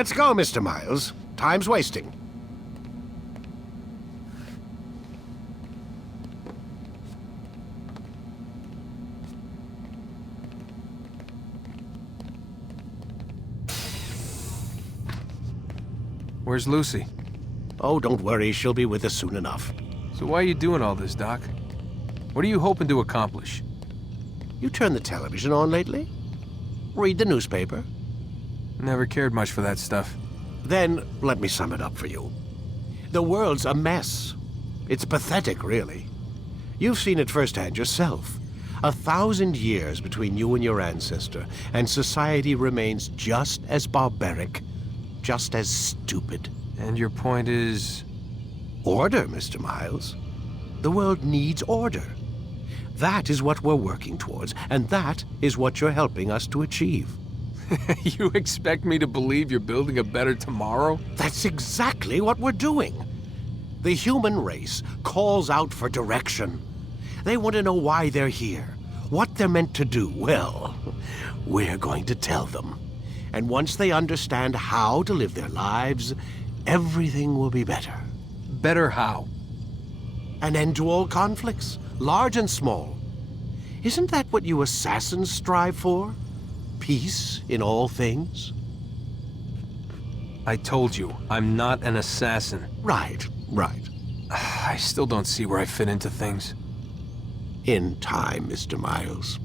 Let's go, Mr. Miles. Time's wasting. Where's Lucy? Oh, don't worry. She'll be with us soon enough. So why are you doing all this, Doc? What are you hoping to accomplish? You turned the television on lately? Read the newspaper? Never cared much for that stuff. Then, let me sum it up for you. The world's a mess. It's pathetic, really. You've seen it firsthand yourself. 1,000 years between you and your ancestor, and society remains just as barbaric, just as stupid. And your point is? Order, Mr. Miles. The world needs order. That is what we're working towards, and that is what you're helping us to achieve. You expect me to believe you're building a better tomorrow? That's exactly what we're doing. The human race calls out for direction. They want to know why they're here, what they're meant to do. Well, we're going to tell them. And once they understand how to live their lives, everything will be better. Better how? An end to all conflicts, large and small. Isn't that what you assassins strive for? Peace in all things? I told you, I'm not an assassin. Right. I still don't see where I fit into things. In time, Mr. Miles.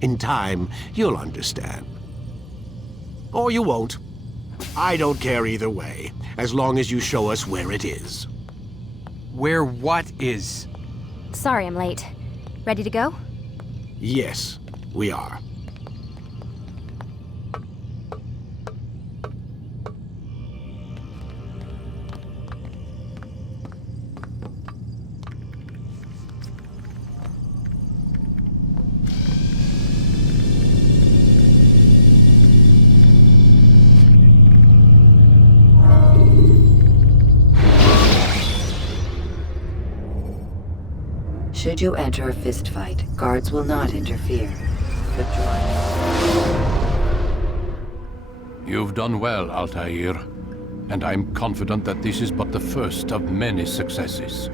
In time, you'll understand. Or you won't. I don't care either way, as long as you show us where it is. Where what is? Sorry I'm late. Ready to go? Yes, we are. Should you enter a fistfight, guards will not interfere. But You've done well, Altaïr, and I'm confident that this is but the first of many successes.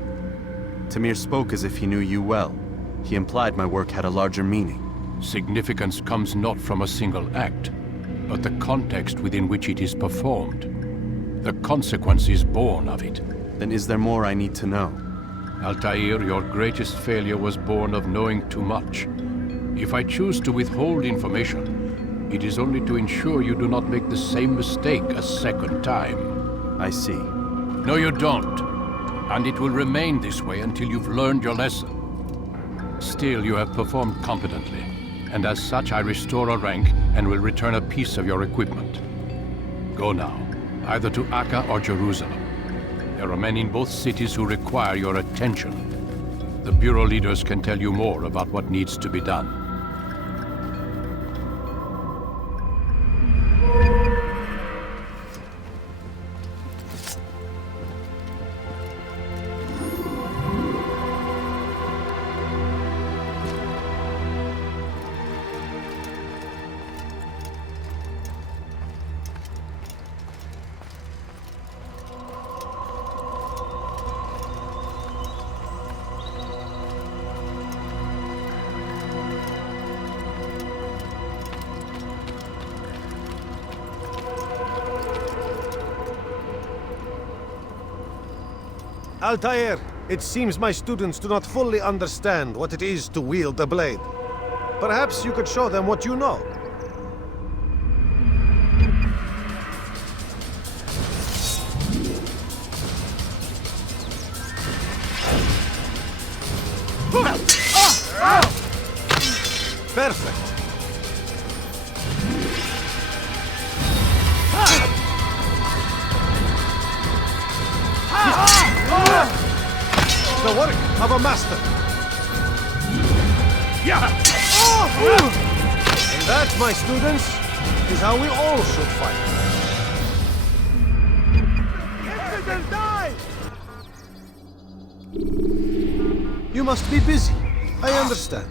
Tamir spoke as if he knew you well. He implied my work had a larger meaning. Significance comes not from a single act, but the context within which it is performed. The consequences born of it. Then is there more I need to know? Altaïr, your greatest failure was born of knowing too much. If I choose to withhold information, it is only to ensure you do not make the same mistake a second time. I see. No, you don't. And it will remain this way until you've learned your lesson. Still, you have performed competently, and as such I restore a rank and will return a piece of your equipment. Go now, either to Akka or Jerusalem. There are men in both cities who require your attention. The Bureau leaders can tell you more about what needs to be done. Altaïr, it seems my students do not fully understand what it is to wield a blade. Perhaps you could show them what you know. Perfect. The work of a master. And that, my students, is how we all should fight. You must be busy. I understand.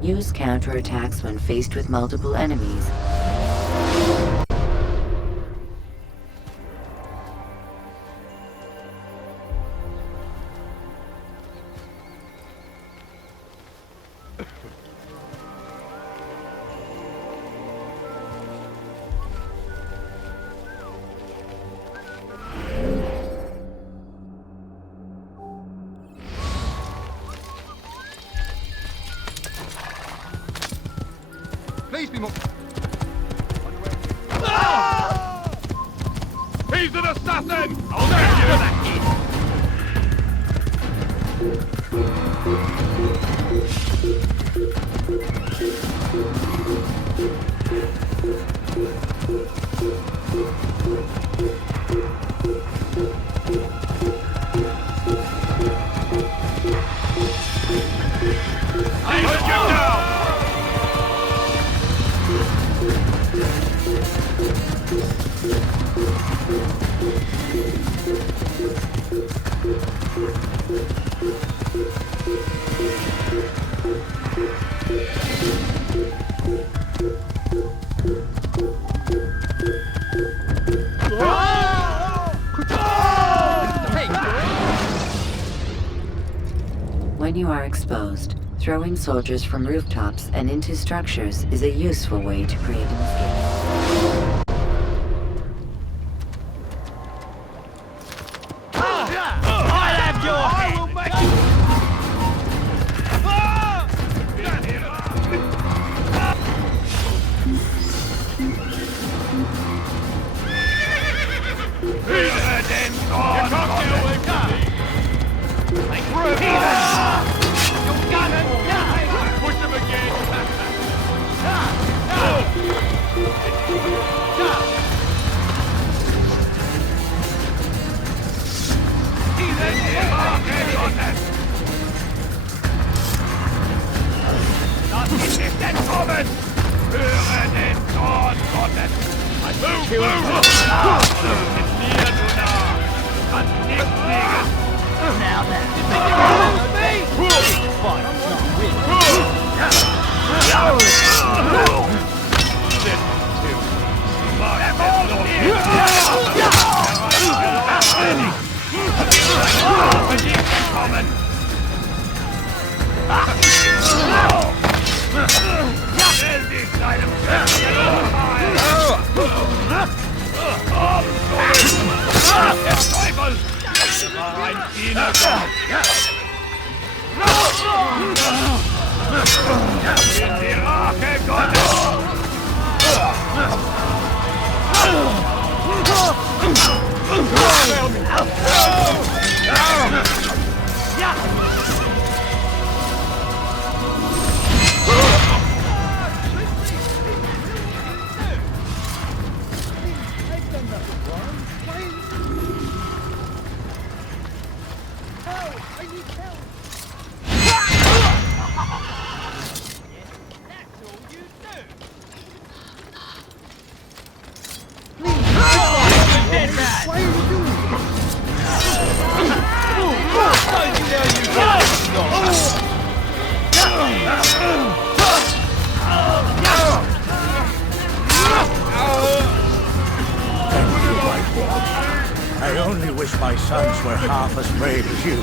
Use counterattacks when faced with multiple enemies. Please be more... He's an assassin! I'll never do that! When you are exposed, throwing soldiers from rooftops and into structures is a useful way to create an escape. only wish my sons were half as brave as you.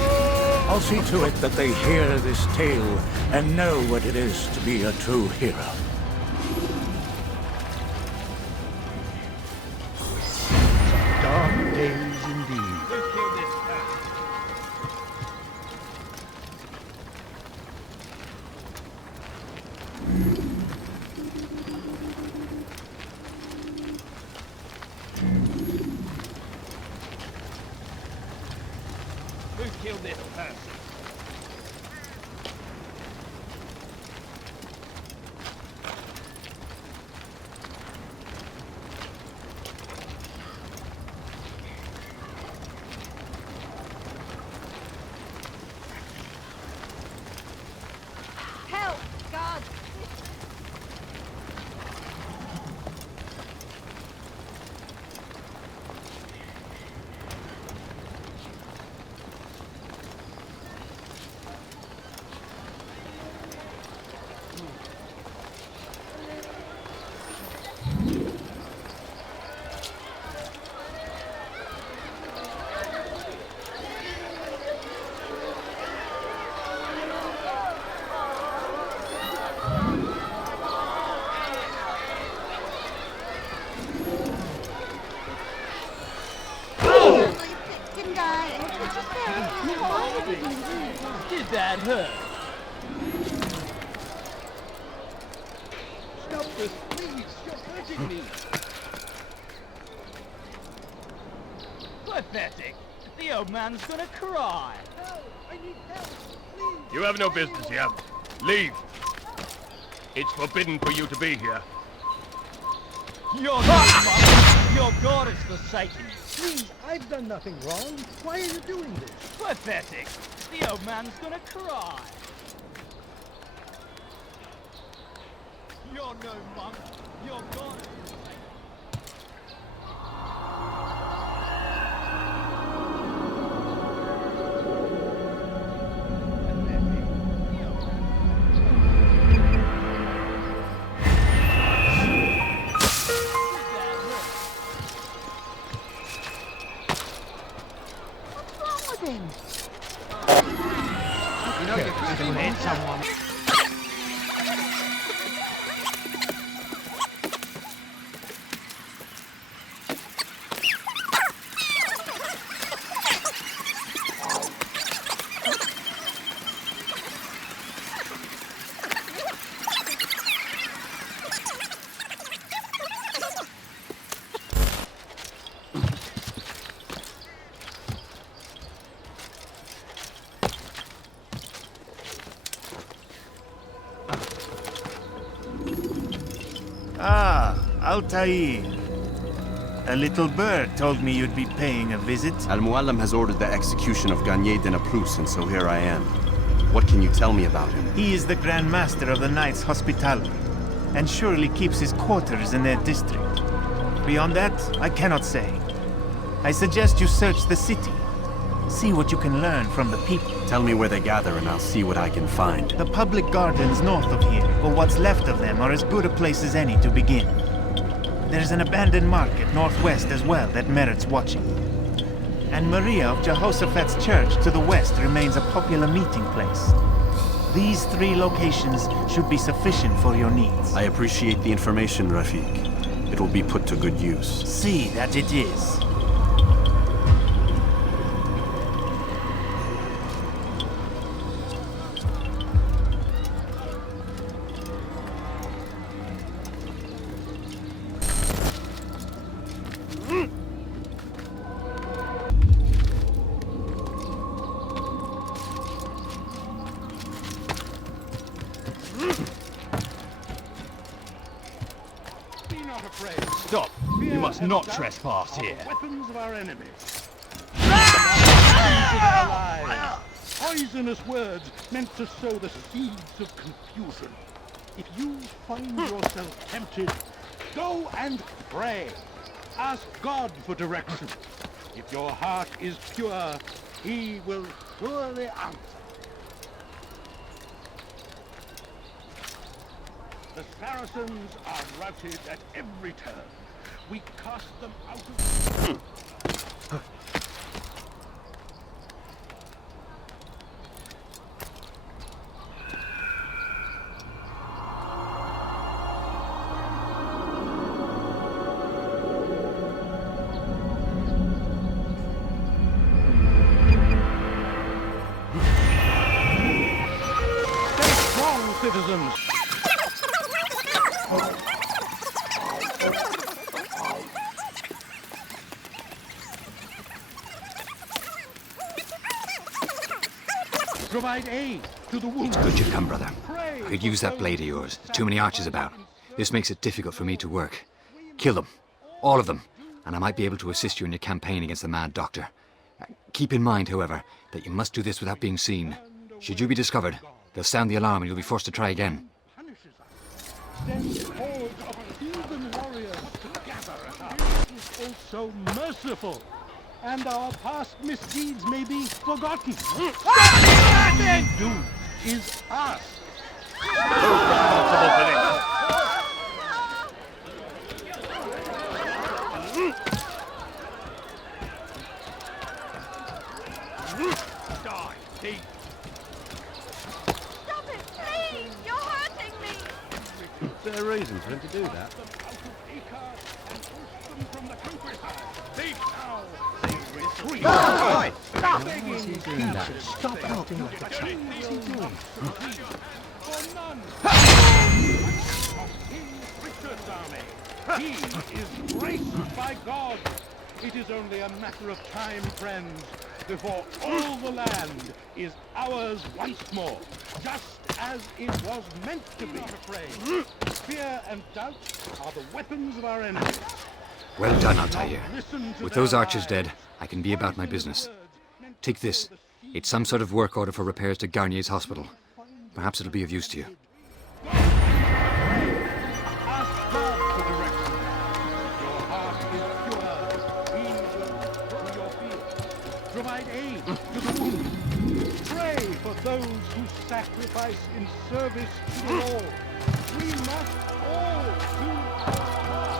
I'll see to it that they hear this tale and know what it is to be a true hero. Dark days indeed. Who killed this person? Help! God! Did that hurt? Stop this, please! You're hurting me! Pathetic! The old man's gonna cry! Help! I need help! Please! You have no business here. Leave! It's forbidden for you to be here. You're not Your god has forsaken you. Please, I've done nothing wrong. Why are you doing this? Pathetic! The old man's gonna cry! You're no monk! Your god has forsaken Someone. Altaïr. A little bird told me you'd be paying a visit. Al-Muallim has ordered the execution of Garnier de Naplouse, and so here I am. What can you tell me about him? He is the Grand Master of the Knights Hospitaller, and surely keeps his quarters in their district. Beyond that, I cannot say. I suggest you search the city. See what you can learn from the people. Tell me where they gather and I'll see what I can find. The public gardens north of here, or what's left of them, are as good a place as any to begin. There's an abandoned market northwest as well that merits watching. And Maria of Jehoshaphat's church to the west remains a popular meeting place. These three locations should be sufficient for your needs. I appreciate the information, Rafiq. It will be put to good use. See that it is. Stop! You must not trespass here. Weapons of our enemies. Poisonous words meant to sow the seeds of confusion. If you find yourself tempted, go and pray. Ask God for direction. If your heart is pure, He will surely answer. The Saracens are routed at every turn. We cast them out of... heathens. Provide aid to the wounded. Good you come, brother. I could use that blade of yours. There's too many archers about. This makes it difficult for me to work. Kill them. All of them. And I might be able to assist you in your campaign against the Mad Doctor. Keep in mind, however, that you must do this without being seen. Should you be discovered, they'll sound the alarm and you'll be forced to try again. Send hordes of heathen warriors to gather at our house is also merciful, and our past misdeeds may be forgotten. What we do is us. Who's responsible for this? Die, thief! Stop it, please! You're hurting me! Is there a reason for him to do that? Stop doing that. Stop acting like a child. What's he doing? He is graced by God. It is only a matter of time, friends, before all the land is ours once more, just as it was meant to be. Afraid. Fear and doubt are the weapons of our enemies. Well done, Altaïr. With those archers dead, I can be about my business. Take this. It's some sort of work order for repairs to Garnier's hospital. Perhaps it'll be of use to you. Provide aid to the wounded. Pray for those who sacrifice in service to the Lord. We must all do our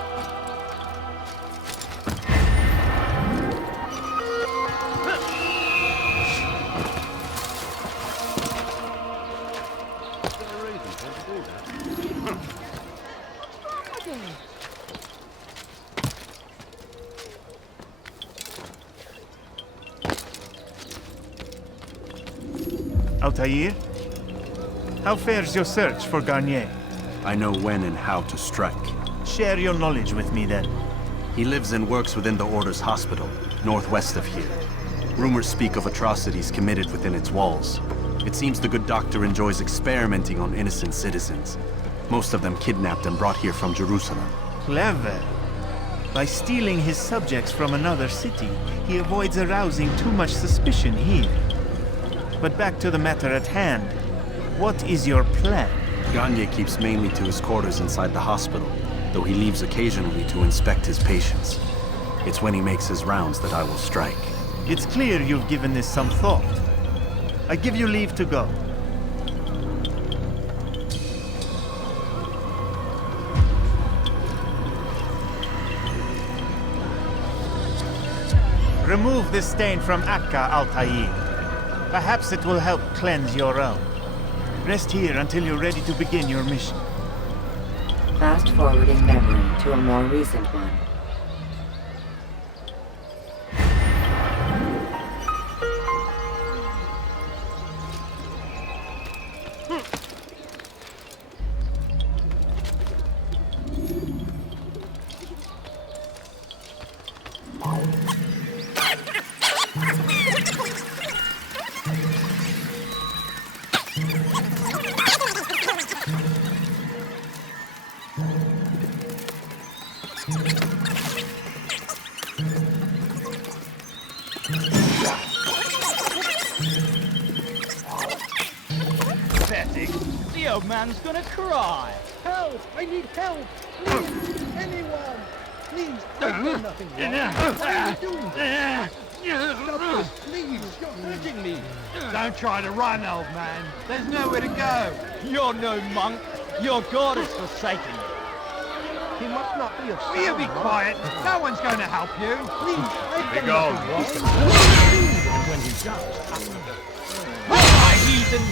Altaïr? How fares your search for Garnier? I know when and how to strike. Share your knowledge with me then. He lives and works within the Order's hospital, northwest of here. Rumors speak of atrocities committed within its walls. It seems the good doctor enjoys experimenting on innocent citizens. Most of them kidnapped and brought here from Jerusalem. Clever. By stealing his subjects from another city, he avoids arousing too much suspicion here. But back to the matter at hand. What is your plan? Garnier keeps mainly to his quarters inside the hospital, though he leaves occasionally to inspect his patients. It's when he makes his rounds that I will strike. It's clear you've given this some thought. I give you leave to go. Remove this stain from Akka, Altaïr. Perhaps it will help cleanse your own. Rest here until you're ready to begin your mission. Fast-forwarding memory to a more recent one. The old man's gonna cry. Help! I need help! Please! Anyone! Please! Don't do nothing wrong! What are you doing? Stop this! Please! You're hurting me! Don't try to run, old man. There's nowhere to go. You're no monk. Your God has forsaken you. He must not be a Will you be quiet? No one's going to help you. Please! I've Be done gone. nothing wrong. And when he does, My heathen!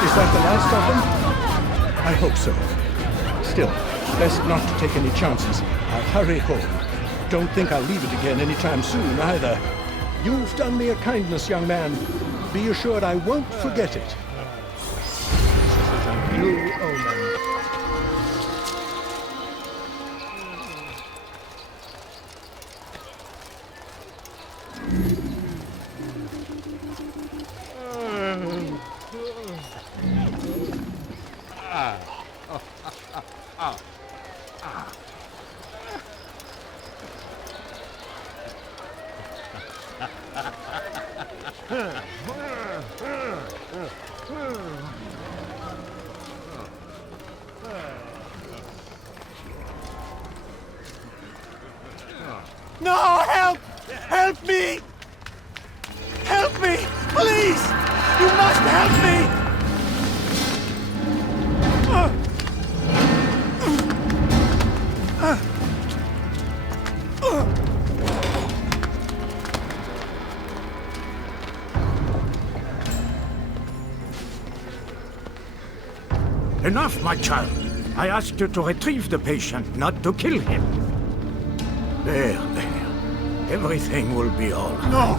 Is that the last of them? I hope so. Still, best not to take any chances. I'll hurry home. Don't think I'll leave it again anytime soon, either. You've done me a kindness, young man. Be assured I won't forget it. This is a new omen. No, help! Help me! Help me! Please! You must help me! Enough, my child. I asked you to retrieve the patient, not to kill him. There. Everything will be all right. No!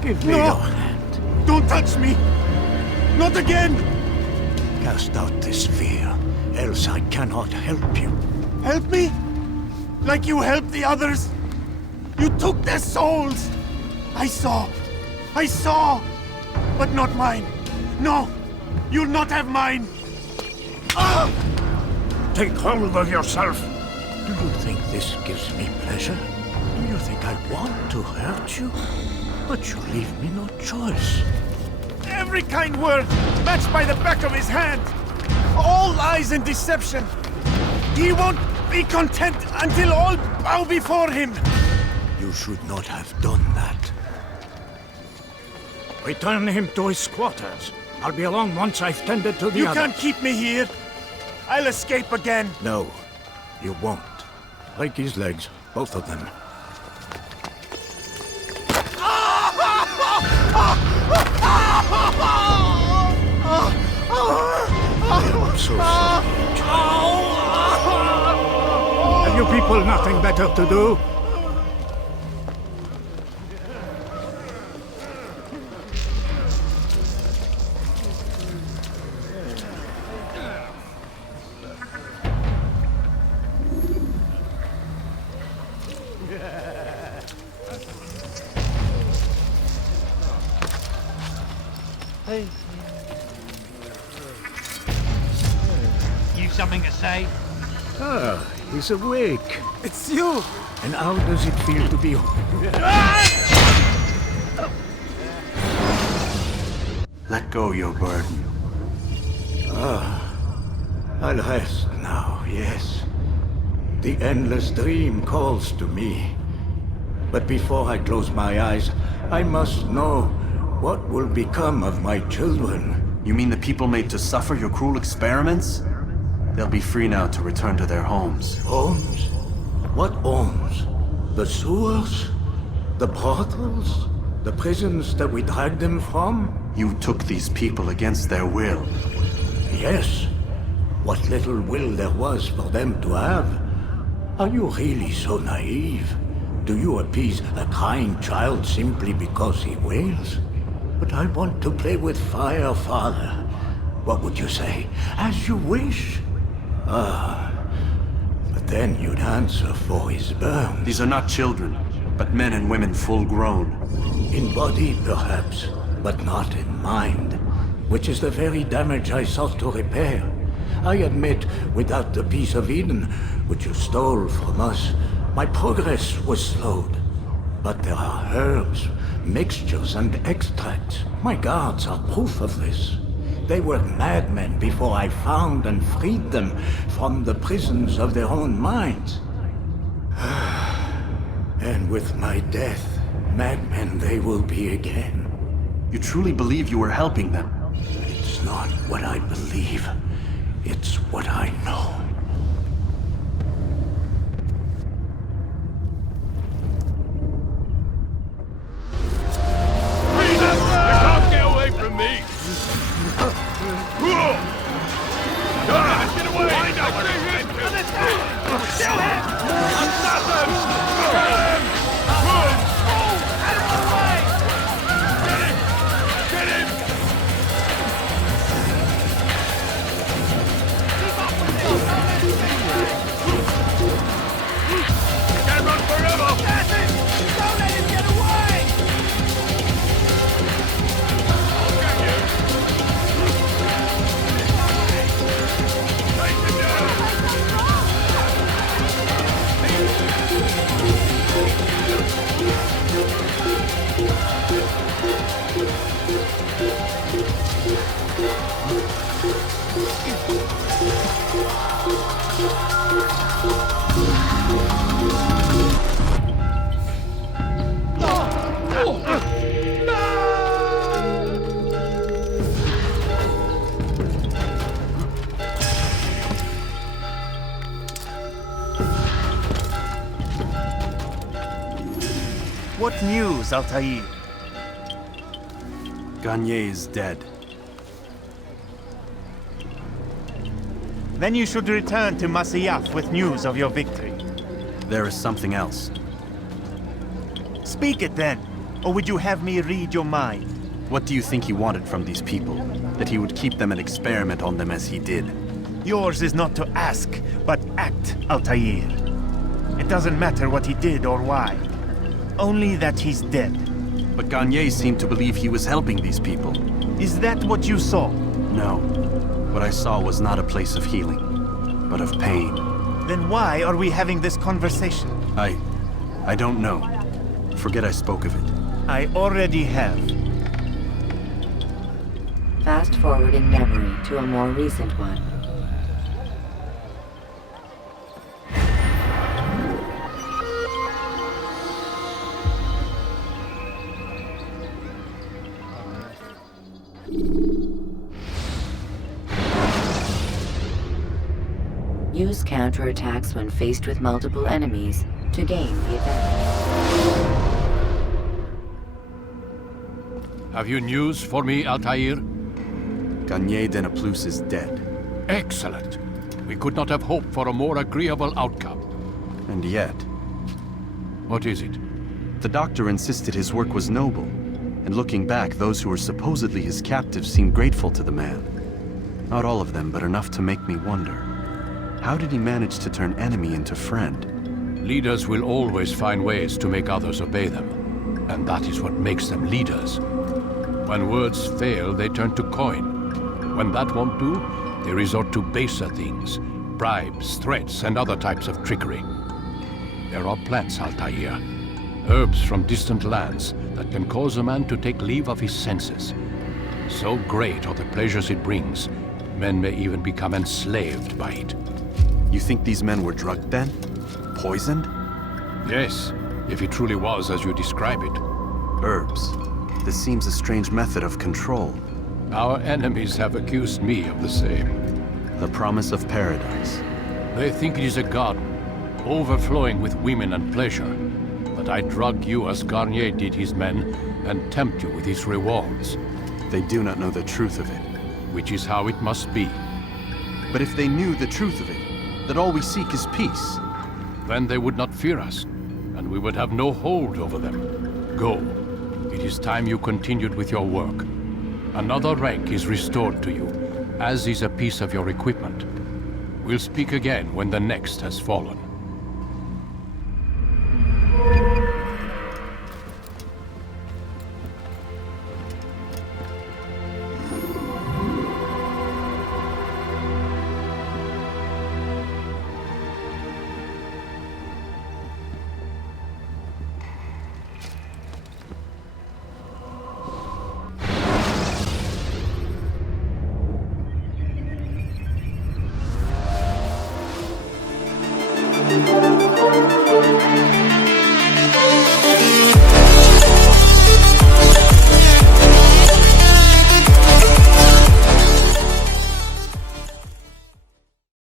Give me your hand. Don't touch me! Not again! Cast out this fear, else I cannot help you. Help me? Like you helped the others? You took their souls! I saw! But not mine! No! You'll not have mine! Ah! Take hold of yourself! Do you think this gives me pleasure? Do you think I want to hurt you? But you leave me no choice. Every kind word matched by the back of his hand! All lies and deception! He won't be content until all bow before him! You should not have done that. Return him to his quarters. I'll be along once I've tended to the You others. can't keep me here! I'll escape again! No, you won't. Break his legs, both of them. I'm so sorry, child. Have you people nothing better to do? You something to say? Ah, he's awake. It's you! And how does it feel to be... Let go your burden. I'll rest now, yes. The endless dream calls to me. But before I close my eyes, I must know what will become of my children. You mean the people made to suffer your cruel experiments? They'll be free now to return to their homes. Homes? What homes? The sewers? The brothels? The prisons that we dragged them from? You took these people against their will. Yes. What little will there was for them to have. Are you really so naive? Do you appease a crying child simply because he wails? But I want to play with fire, Father. What would you say? As you wish. But then you'd answer for his burns. These are not children, but men and women full grown. In body, perhaps, but not in mind. Which is the very damage I sought to repair. I admit, without the piece of Eden, which you stole from us, my progress was slowed. But there are herbs, mixtures, and extracts. My guards are proof of this. They were madmen before I found and freed them from the prisons of their own minds. And with my death, madmen they will be again. You truly believe you were helping them? It's not what I believe. It's what I know. You can't get away from me! Get away! Find out what it is! Assassin! What news, Altaïr? Garnier is dead. Then you should return to Masyaf with news of your victory. There is something else. Speak it then, or would you have me read your mind? What do you think he wanted from these people? That he would keep them and experiment on them as he did? Yours is not to ask, but act, Altaïr. It doesn't matter what he did or why. Only that he's dead. But Garnier seemed to believe he was helping these people. Is that what you saw? No. What I saw was not a place of healing, but of pain. Then why are we having this conversation? I don't know. Forget I spoke of it. I already have. Fast forwarding memory to a more recent one. Use counterattacks when faced with multiple enemies to gain the advantage. Have you news for me, Altaïr? Garnier de Naplouse is dead. Excellent. We could not have hoped for a more agreeable outcome. And yet... What is it? The doctor insisted his work was noble. And looking back, those who were supposedly his captives seemed grateful to the man. Not all of them, but enough to make me wonder. How did he manage to turn enemy into friend? Leaders will always find ways to make others obey them. And that is what makes them leaders. When words fail, they turn to coin. When that won't do, they resort to baser things. Bribes, threats, and other types of trickery. There are plants, Altaïr. Herbs from distant lands that can cause a man to take leave of his senses. So great are the pleasures it brings, men may even become enslaved by it. You think these men were drugged then? Poisoned? Yes, if it truly was as you describe it. Herbs. This seems a strange method of control. Our enemies have accused me of the same. The promise of paradise. They think it is a garden, overflowing with women and pleasure. But I drug you as Garnier did his men, and tempt you with his rewards. They do not know the truth of it. Which is how it must be. But if they knew the truth of it, that all we seek is peace. Then they would not fear us, and we would have no hold over them. Go. It is time you continued with your work. Another rank is restored to you, as is a piece of your equipment. We'll speak again when the next has fallen.